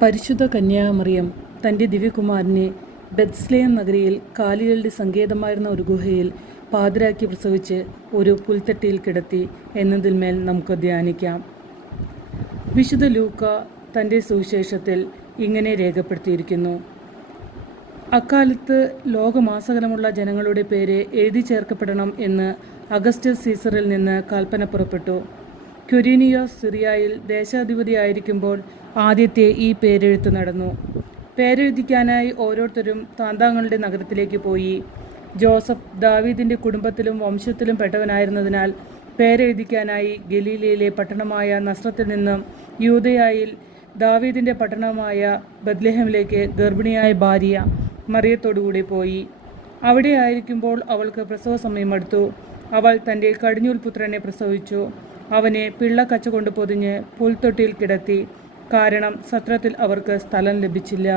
പരിശുദ്ധ കന്യാമറിയം തൻ്റെ ദിവ്യകുമാരനെ ബെത്സ്ലേം നഗരിയിൽ കാലികളുടെ സങ്കേതമായിരുന്ന ഒരു ഗുഹയിൽ പാതിരാക്കി പ്രസവിച്ച് ഒരു പുൽത്തട്ടിയിൽ കിടത്തി എന്നതിന്മേൽ നമുക്ക് ധ്യാനിക്കാം. വിശുദ്ധ ലൂക്ക തൻ്റെ സുവിശേഷത്തിൽ ഇങ്ങനെ രേഖപ്പെടുത്തിയിരിക്കുന്നു. അക്കാലത്ത് ലോകമാസകലമുള്ള ജനങ്ങളുടെ പേര് എഴുതി ചേർക്കപ്പെടണം എന്ന് അഗസ്റ്റസ് സീസറിൽ നിന്ന് കൽപ്പന പുറപ്പെട്ടു. ക്വിരീനിയോസ് സിറിയയിൽ ദേശാധിപതിയായിരിക്കുമ്പോൾ ആദ്യത്തെ ഈ പേരെഴുത്ത് നടന്നു. പേരെഴുതിക്കാനായി ഓരോരുത്തരും താന്താങ്ങളുടെ നഗരത്തിലേക്ക് പോയി. ജോസഫ് ദാവീദിൻ്റെ കുടുംബത്തിലും വംശത്തിലും പെട്ടവനായിരുന്നതിനാൽ പേരെഴുതിക്കാനായി ഗലീലയിലെ പട്ടണമായ നസ്രത്തിൽ നിന്നും യൂദയായിൽ ദാവീദിൻ്റെ പട്ടണമായ ബത്ലഹേമിലേക്ക് ഗർഭിണിയായ ഭാര്യ മറിയത്തോടുകൂടി പോയി. അവിടെ ആയിരിക്കുമ്പോൾ അവൾക്ക് പ്രസവ സമയം അടുത്തു. അവൾ തൻ്റെ കടിഞ്ഞൂൽ പുത്രനെ പ്രസവിച്ചു. അവനെ പിള്ളക്കച്ച കൊണ്ട് പൊതിഞ്ഞ് പുൽത്തൊട്ടിയിൽ കിടത്തി. കാരണം സത്രത്തിൽ അവർക്ക് സ്ഥലം ലഭിച്ചില്ല.